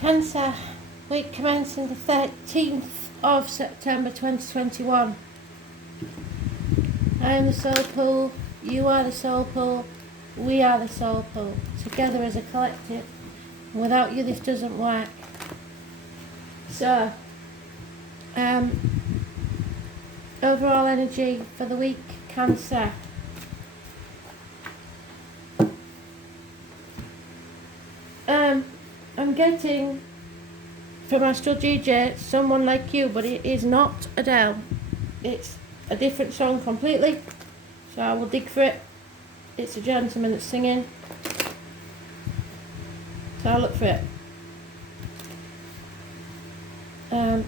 Cancer, week commencing the 13th of September 2021. I am the soul pool, you are the soul pool, we are the soul pool, together as a collective. Without you this doesn't work. So, overall energy for the week, Cancer. I'm getting from Astral GJ someone like you, but it is not Adele. It's a different song completely, so I will dig for it. It's a gentleman that's singing, so I'll look for it. So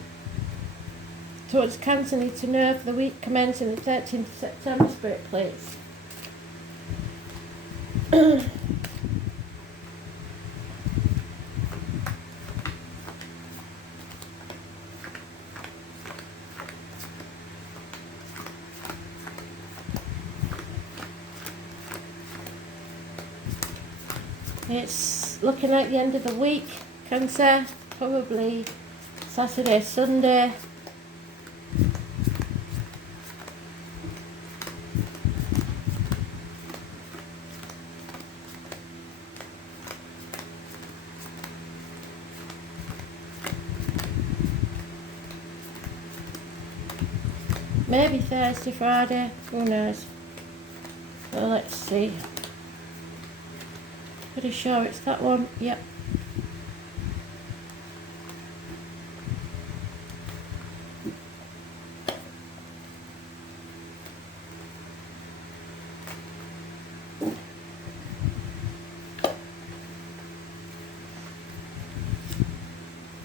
what does Cancer need to know for the week commencing the 13th of September, Spirit, please? It's looking like the end of the week, Cancer, probably Saturday, Sunday. Maybe Thursday, Friday, who knows. So let's see. Pretty sure it's that one, yep.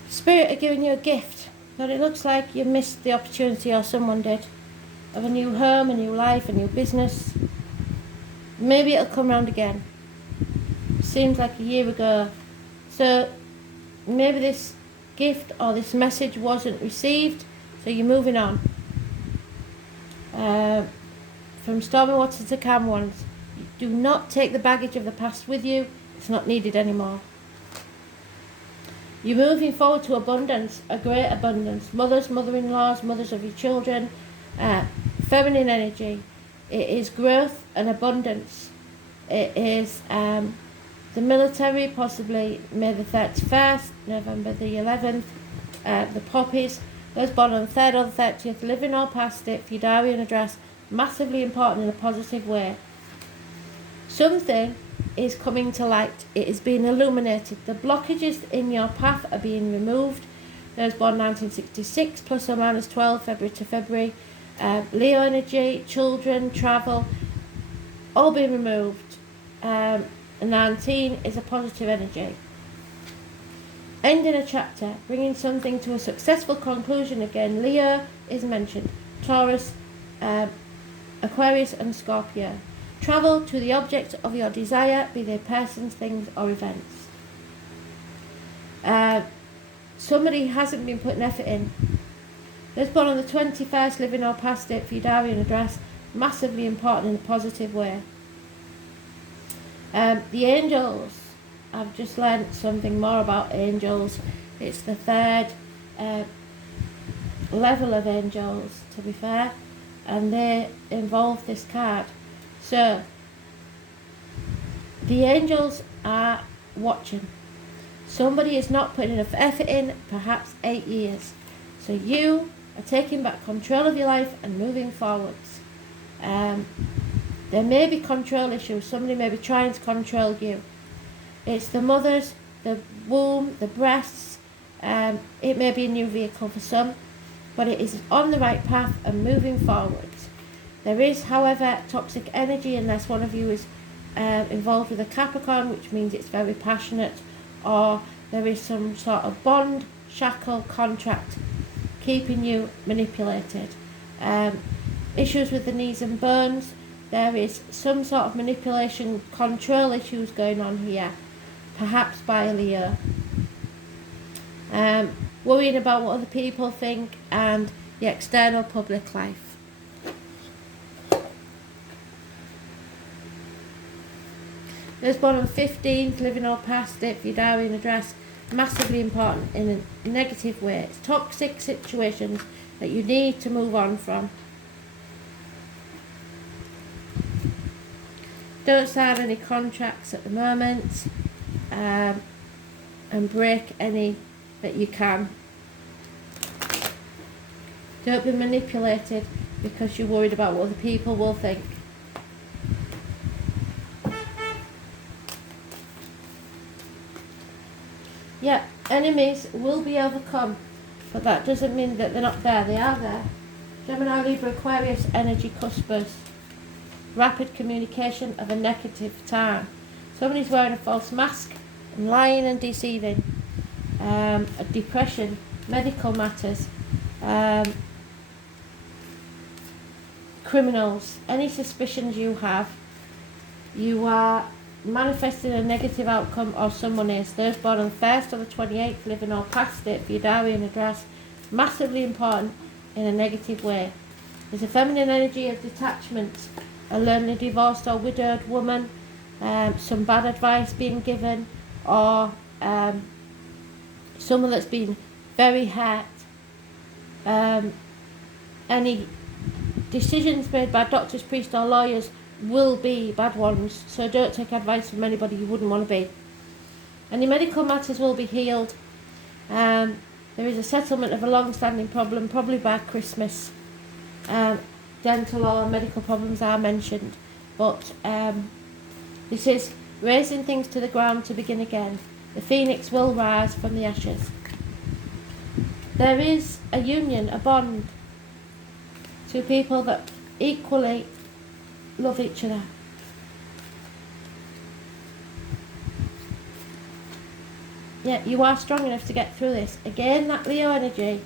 Spirit are giving you a gift, but it looks like you missed the opportunity, or someone did, of a new home, a new life, a new business. Maybe it'll come round again. Seems like a year ago. So maybe this gift or this message wasn't received, so you're moving on. From stormy waters to calm ones. Do not take the baggage of the past with you. It's not needed anymore. You're moving forward to abundance, a great abundance. Mothers, mother-in-laws, mothers of your children, feminine energy. It is growth and abundance. It is the military, possibly May the 31st, November the 11th, the poppies. Those born on the 3rd or the 30th, living or past it, for your diary and address, massively important in a positive way. Something is coming to light. It is being illuminated. The blockages in your path are being removed. Those born 1966, plus or minus 12, February to February. Leo energy, children, travel, all being removed. 19 is a positive energy. Ending a chapter, bringing something to a successful conclusion again. Leo is mentioned. Taurus, Aquarius and Scorpio. Travel to the object of your desire, be they persons, things or events. Somebody hasn't been putting effort in. Those born on the 21st, living or past it, for your diary and address, massively important in a positive way. The angels, I've just learnt something more about angels. It's the third level of angels, to be fair, and they involve this card. So, the angels are watching. Somebody is not putting enough effort in, perhaps 8 years. So you are taking back control of your life and moving forwards. There may be control issues. Somebody may be trying to control you. It's the mothers, the womb, the breasts. It may be a new vehicle for some, but it is on the right path and moving forwards. There is, however, toxic energy unless one of you is involved with a Capricorn, which means it's very passionate, or there is some sort of bond, shackle, contract keeping you manipulated. Issues with the knees and bones. There is some sort of manipulation, control issues going on here, perhaps by a Leo. Worrying about what other people think and the external public life. Those born on 15th, living or past it, for your diary and address, massively important in a negative way. It's toxic situations that you need to move on from. Don't sign any contracts at the moment, and break any that you can. Don't be manipulated because you're worried about what other people will think. Yeah, enemies will be overcome, but that doesn't mean that they're not there. They are there. Gemini, Libra, Aquarius, energy cuspers. Rapid communication of a negative time. Somebody's wearing a false mask and lying and deceiving. A depression, medical matters, criminals, any suspicions you have, you are manifesting a negative outcome or someone is. Those born on the 1st or the 28th, living or past it for your diary and address, massively important in a negative way. There's a feminine energy of detachment, a lonely divorced or widowed woman, some bad advice being given, or someone that's been very hurt. Any decisions made by doctors, priests or lawyers will be bad ones, so don't take advice from anybody you wouldn't want to be. Any medical matters will be healed. There is a settlement of a long-standing problem, probably by Christmas. Dental or medical problems are mentioned, but this is raising things to the ground to begin again. The phoenix will rise from the ashes. There is a union, a bond, two people that equally love each other. Yeah, you are strong enough to get through this. Again, that Leo energy.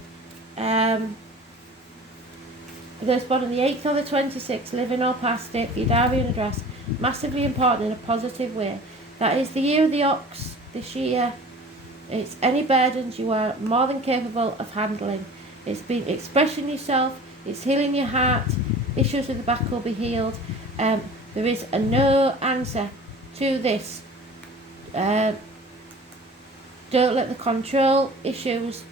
Those born on the 8th or the 26th, living or past it, for your diary and address, massively important in a positive way. That is the year of the ox this year. It's any burdens you are more than capable of handling. It's been expressing yourself, it's healing your heart, issues with the back will be healed. There is a no answer to this. Don't let the control issues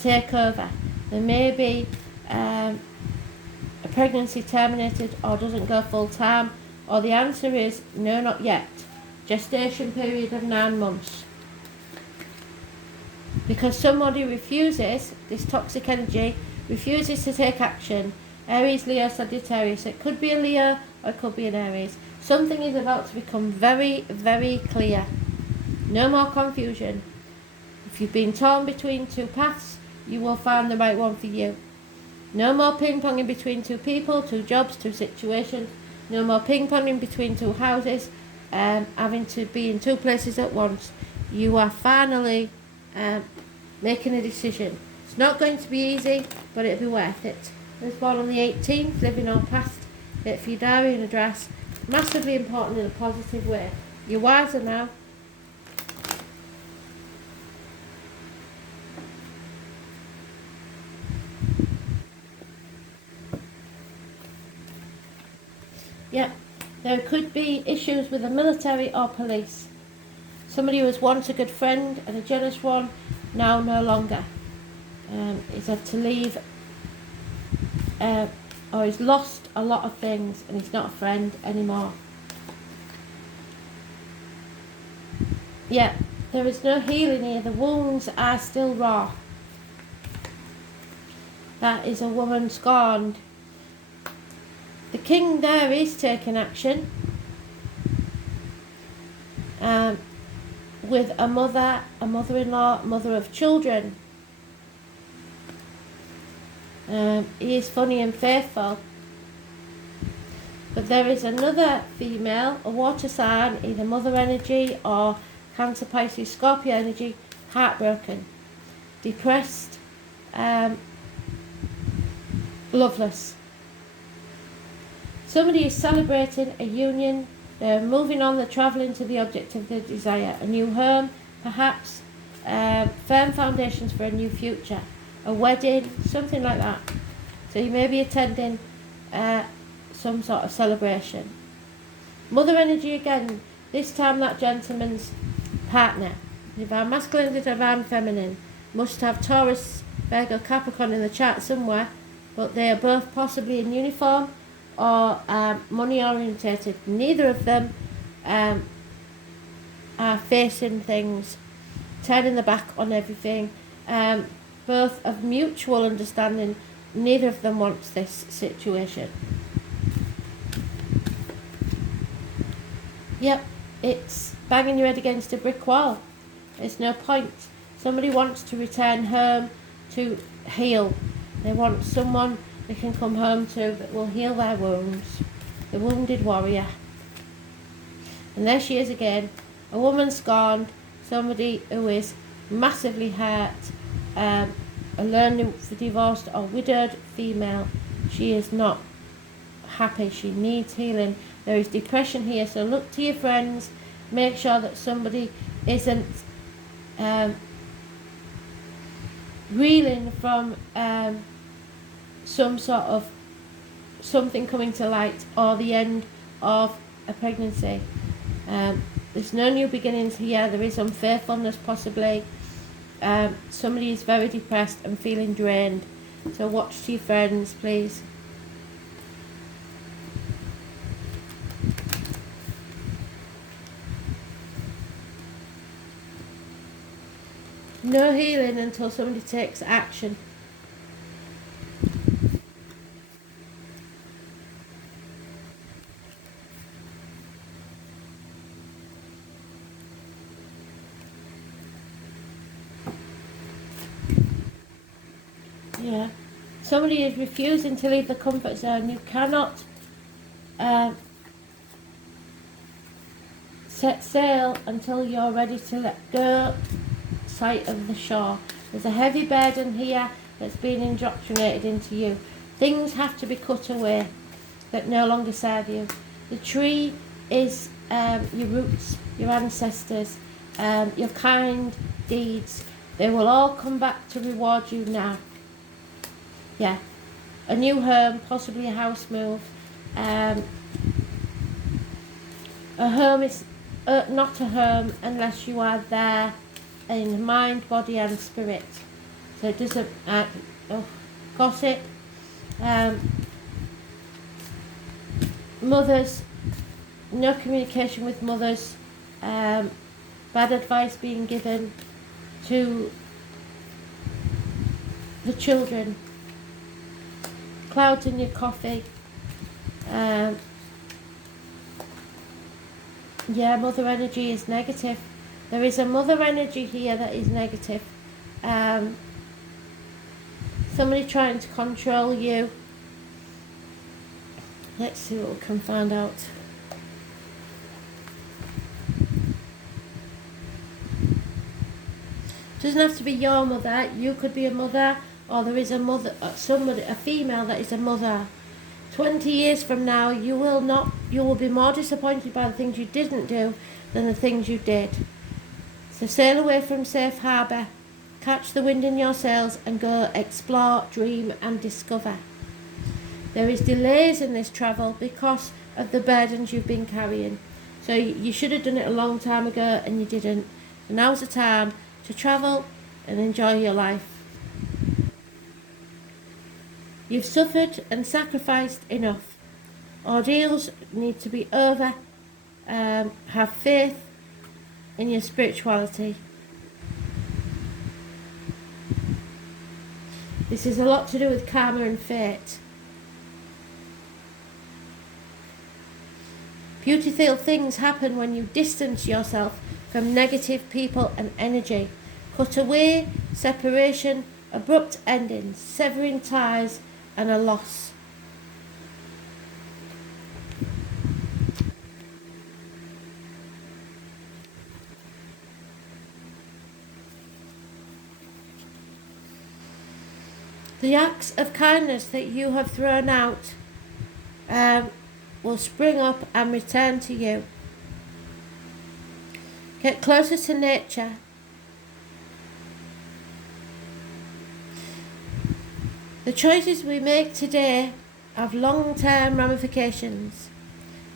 take over. There may be a pregnancy terminated or doesn't go full time, or the answer is no, not yet. Gestation period of 9 months. Because somebody refuses, this toxic energy, refuses to take action. Aries, Leo, Sagittarius. It could be a Leo or it could be an Aries. Something is about to become very, very clear. No more confusion. If you've been torn between two paths, you will find the right one for you. No more ping-ponging between two people, two jobs, two situations. No more ping-ponging between two houses, having to be in two places at once. You are finally making a decision. It's not going to be easy, but it'll be worth it. I was born on the 18th, living or past it for your diary and address. Massively important in a positive way. You're wiser now. Yeah, there could be issues with the military or police. Somebody who was once a good friend and a jealous one, now no longer. He's had to leave, or he's lost a lot of things and he's not a friend anymore. Yeah, there is no healing here. The wounds are still raw. That is a woman scorned. The king there is taking action. With a mother, a mother-in-law, mother of children. He is funny and faithful. But there is another female, a water sign, either mother energy or Cancer, Pisces, Scorpio energy, heartbroken, depressed, loveless. Somebody is celebrating a union. They're moving on, they're travelling to the object of their desire. A new home, perhaps, firm foundations for a new future. A wedding, something like that. So you may be attending some sort of celebration. Mother energy again, this time that gentleman's partner. Divine masculine, the divine feminine. Must have Taurus, Virgo, Capricorn in the chart somewhere, but they are both possibly in uniform or money orientated. Neither of them are facing things, turning the back on everything. Both of mutual understanding. Neither of them wants this situation. Yep, it's banging your head against a brick wall. There's no point. Somebody wants to return home to heal. They want someone they can come home to that will heal their wounds. The wounded warrior. And there she is again. A woman scorned. Somebody who is massively hurt. A learning for divorced or widowed female. She is not happy. She needs healing. There is depression here. So look to your friends. Make sure that somebody isn't reeling from some sort of something coming to light or the end of a pregnancy. There's no new beginnings here. There is unfaithfulness possibly. Somebody is very depressed and feeling drained. So watch to your friends, please. No healing until somebody takes action. Yeah. Somebody is refusing to leave the comfort zone. You cannot set sail until you're ready to let go sight of the shore. There's a heavy burden here that's been indoctrinated into you. Things have to be cut away that no longer serve you. The tree is your roots, your ancestors, your kind deeds. They will all come back to reward you now. Yeah. A new home, possibly a house move. A home is not a home unless you are there in mind, body and spirit. So it doesn't gossip. Mothers, no communication with mothers. Bad advice being given to the children. Clouds in your coffee. Yeah, mother energy is negative. There is a mother energy here that is negative. Somebody trying to control you. Let's see what we can find out. Doesn't have to be your mother. You could be a mother, or there is a mother, somebody, a female that is a mother. 20 years from now, you will be more disappointed by the things you didn't do than the things you did. So sail away from safe harbour, catch the wind in your sails and go explore, dream and discover. There is delays in this travel because of the burdens you've been carrying. So you should have done it a long time ago and you didn't. So now's the time to travel and enjoy your life. You've suffered and sacrificed enough. Ordeals need to be over. Have faith in your spirituality. This is a lot to do with karma and fate. Beautiful things happen when you distance yourself from negative people and energy. Cut away, separation, abrupt endings, severing ties and a loss. The acts of kindness that you have thrown out will spring up and return to you. Get closer to nature. The choices we make today have long-term ramifications.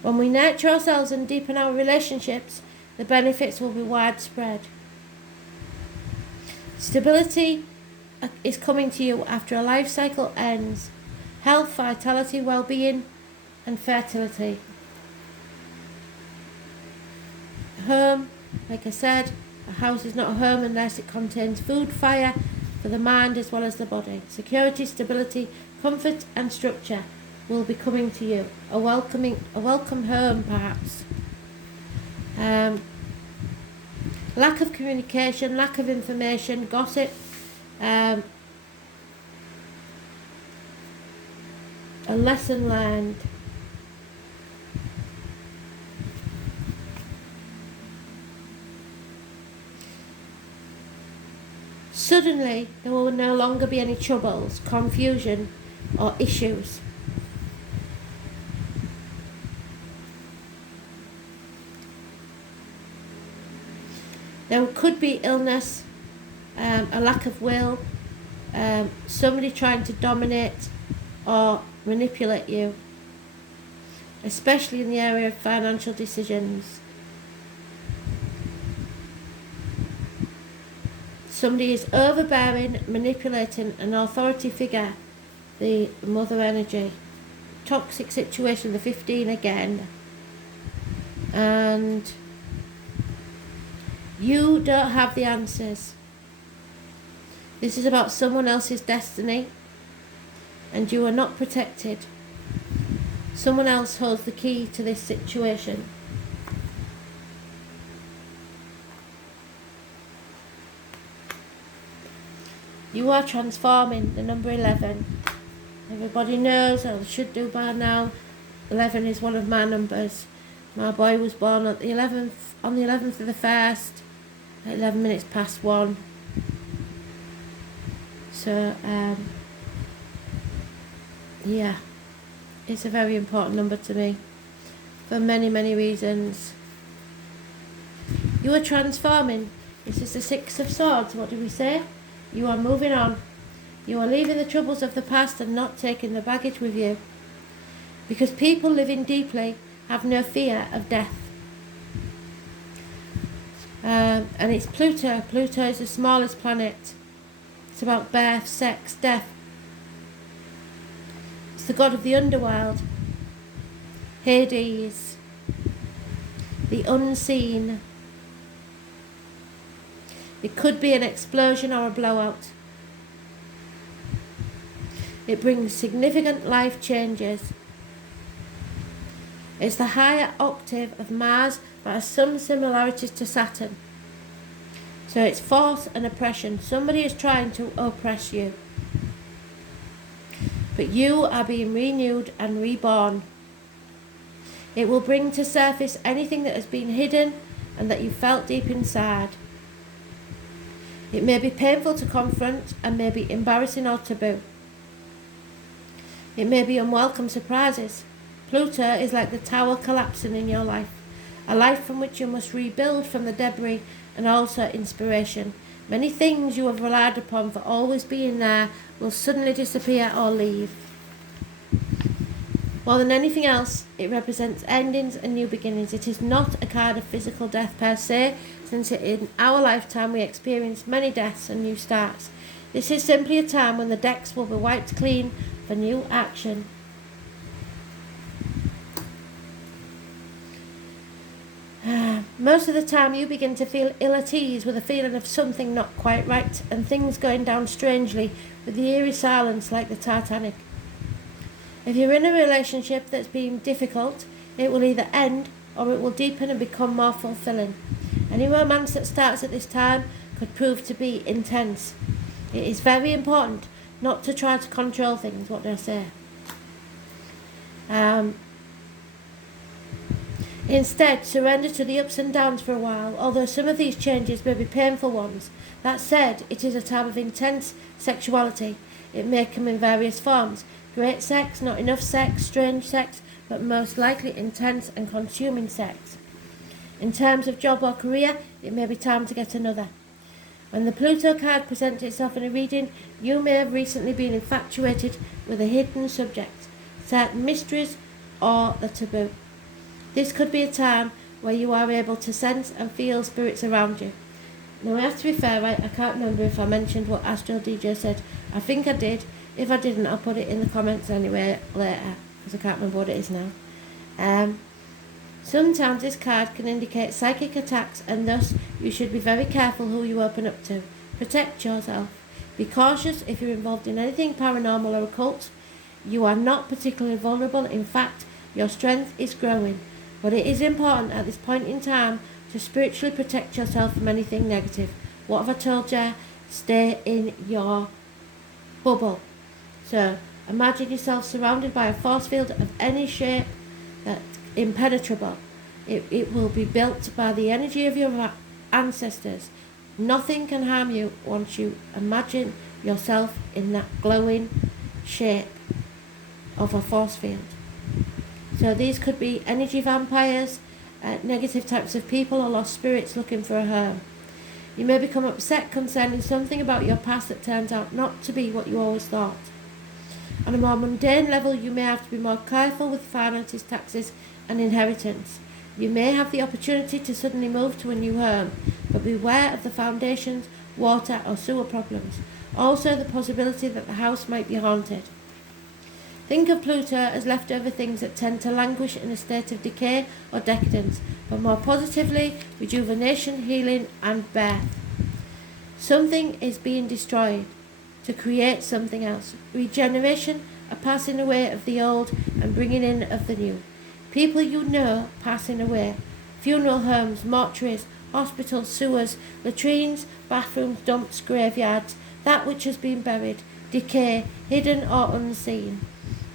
When we nurture ourselves and deepen our relationships, the benefits will be widespread. Stability is coming to you after a life cycle ends. Health, vitality, well-being and fertility. Home, like I said, a house is not a home unless it contains food, fire for the mind as well as the body. Security, stability, comfort and structure will be coming to you. A welcome home perhaps. Lack of communication, lack of information, gossip, a lesson learned. Suddenly, there will no longer be any troubles, confusion, or issues. There could be illness, a lack of will, somebody trying to dominate or manipulate you, especially in the area of financial decisions. Somebody is overbearing, manipulating an authority figure, the mother energy. Toxic situation, the 15 again. And you don't have the answers. This is about someone else's destiny, and you are not protected. Someone else holds the key to this situation. You are transforming, the number 11. Everybody knows, or should do by now, 11 is one of my numbers. My boy was born on the 11th of the 1st, at 11 minutes past 1. So, yeah, it's a very important number to me, for many, many reasons. You are transforming. This is the 6 of Swords. What do we say? You are moving on. You are leaving the troubles of the past and not taking the baggage with you. Because people living deeply have no fear of death. And it's Pluto. Pluto is the smallest planet. It's about birth, sex, death. It's the god of the underworld. Hades. The unseen. It could be an explosion or a blowout. It brings significant life changes. It's the higher octave of Mars, but has some similarities to Saturn. So it's force and oppression. Somebody is trying to oppress you. But you are being renewed and reborn. It will bring to surface anything that has been hidden and that you felt deep inside. It may be painful to confront and may be embarrassing or taboo. It may be unwelcome surprises. Pluto is like the tower collapsing in your life, a life from which you must rebuild from the debris and also inspiration. Many things you have relied upon for always being there will suddenly disappear or leave. More than anything else, it represents endings and new beginnings. It is not a card of physical death per se, since in our lifetime we experience many deaths and new starts. This is simply a time when the decks will be wiped clean for new action. Most of the time you begin to feel ill at ease with a feeling of something not quite right and things going down strangely with the eerie silence like the Titanic. If you're in a relationship that's been difficult, it will either end or it will deepen and become more fulfilling. Any romance that starts at this time could prove to be intense. It is very important not to try to control things. What do I say? Instead, surrender to the ups and downs for a while, although some of these changes may be painful ones. That said, it is a time of intense sexuality. It may come in various forms. Great sex, not enough sex, strange sex, but most likely intense and consuming sex. In terms of job or career, it may be time to get another. When the Pluto card presents itself in a reading, you may have recently been infatuated with a hidden subject, certain mysteries, or the taboo. This could be a time where you are able to sense and feel spirits around you. Now I have to be fair, right? I can't remember if I mentioned what Astro DJ said. I think I did. If I didn't, I'll put it in the comments anyway later, because I can't remember what it is now. Sometimes this card can indicate psychic attacks, and thus you should be very careful who you open up to. Protect yourself. Be cautious if you're involved in anything paranormal or occult. You are not particularly vulnerable. In fact, your strength is growing. But it is important at this point in time to spiritually protect yourself from anything negative. What have I told you? Stay in your bubble. So imagine yourself surrounded by a force field of any shape that's impenetrable. It will be built by the energy of your ancestors. Nothing can harm you once you imagine yourself in that glowing shape of a force field. So these could be energy vampires, negative types of people, or lost spirits looking for a home. You may become upset concerning something about your past that turns out not to be what you always thought. On a more mundane level, you may have to be more careful with finances, taxes, and inheritance. You may have the opportunity to suddenly move to a new home, but beware of the foundations, water, or sewer problems. Also, the possibility that the house might be haunted. Think of Pluto as leftover things that tend to languish in a state of decay or decadence, but more positively, rejuvenation, healing, and birth. Something is being destroyed to create something else. Regeneration, a passing away of the old and bringing in of the new. People you know passing away. Funeral homes, mortuaries, hospitals, sewers, latrines, bathrooms, dumps, graveyards, that which has been buried, decay, hidden or unseen.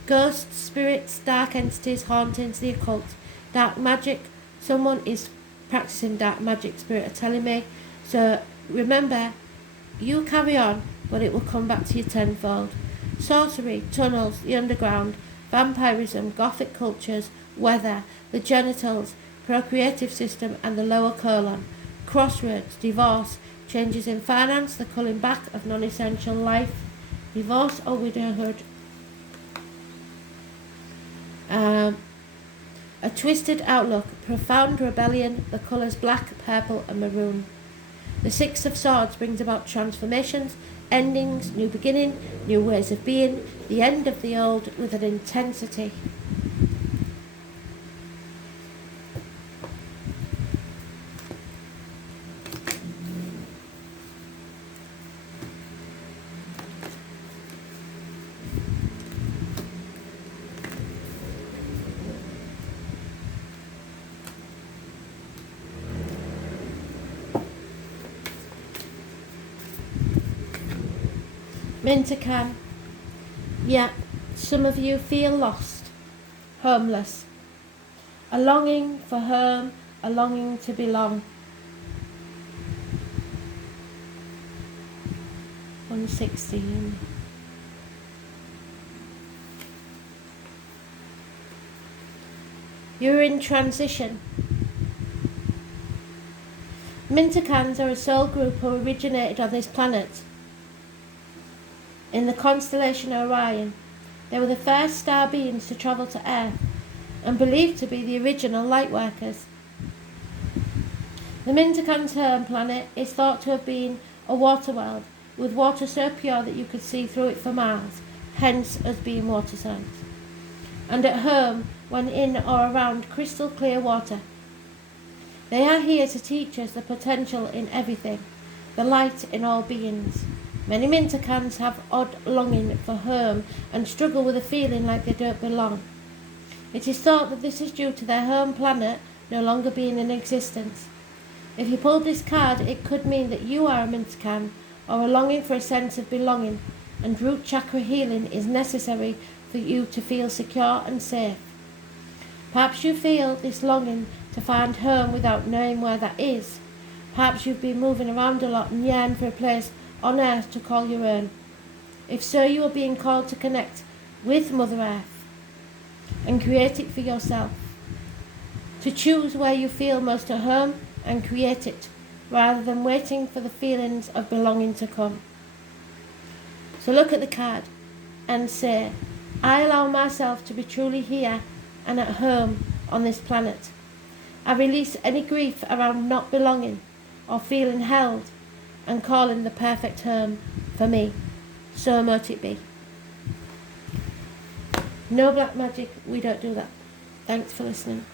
Ghosts, spirits, dark entities, hauntings, the occult, dark magic. Someone is practicing dark magic, spirit are telling me. So remember, you carry on, but it will come back to you tenfold. Sorcery, tunnels, the underground, vampirism, gothic cultures, weather, the genitals, procreative system and the lower colon, crossroads, divorce, changes in finance, the culling back of non-essential life, divorce or widowhood. A twisted outlook, profound rebellion, the colours black, purple and maroon. The Six of Swords brings about transformations, endings, new beginning, new ways of being, the end of the old with an intensity. Mintakan. Yeah, some of you feel lost, homeless. A longing for home, a longing to belong. 116. You're in transition. Mintakans are a soul group who originated on this planet in the constellation Orion. They were the first star beings to travel to Earth and believed to be the original lightworkers. The Mintakan's home planet is thought to have been a water world with water so pure that you could see through it for miles, hence as being water signs. And at home when in or around crystal clear water. They are here to teach us the potential in everything, the light in all beings. Many Mintakans have odd longing for home and struggle with a feeling like they don't belong. It is thought that this is due to their home planet no longer being in existence. If you pulled this card, it could mean that you are a Mintakan or a longing for a sense of belonging, and root chakra healing is necessary for you to feel secure and safe. Perhaps you feel this longing to find home without knowing where that is. Perhaps you've been moving around a lot and yearn for a place on Earth to call your own. If so, you are being called to connect with Mother Earth and create it for yourself. To choose where you feel most at home and create it, rather than waiting for the feelings of belonging to come. So look at the card and say, I allow myself to be truly here and at home on this planet. I release any grief around not belonging or feeling held and calling the perfect home for me. So mote it be. No black magic, we don't do that. Thanks for listening.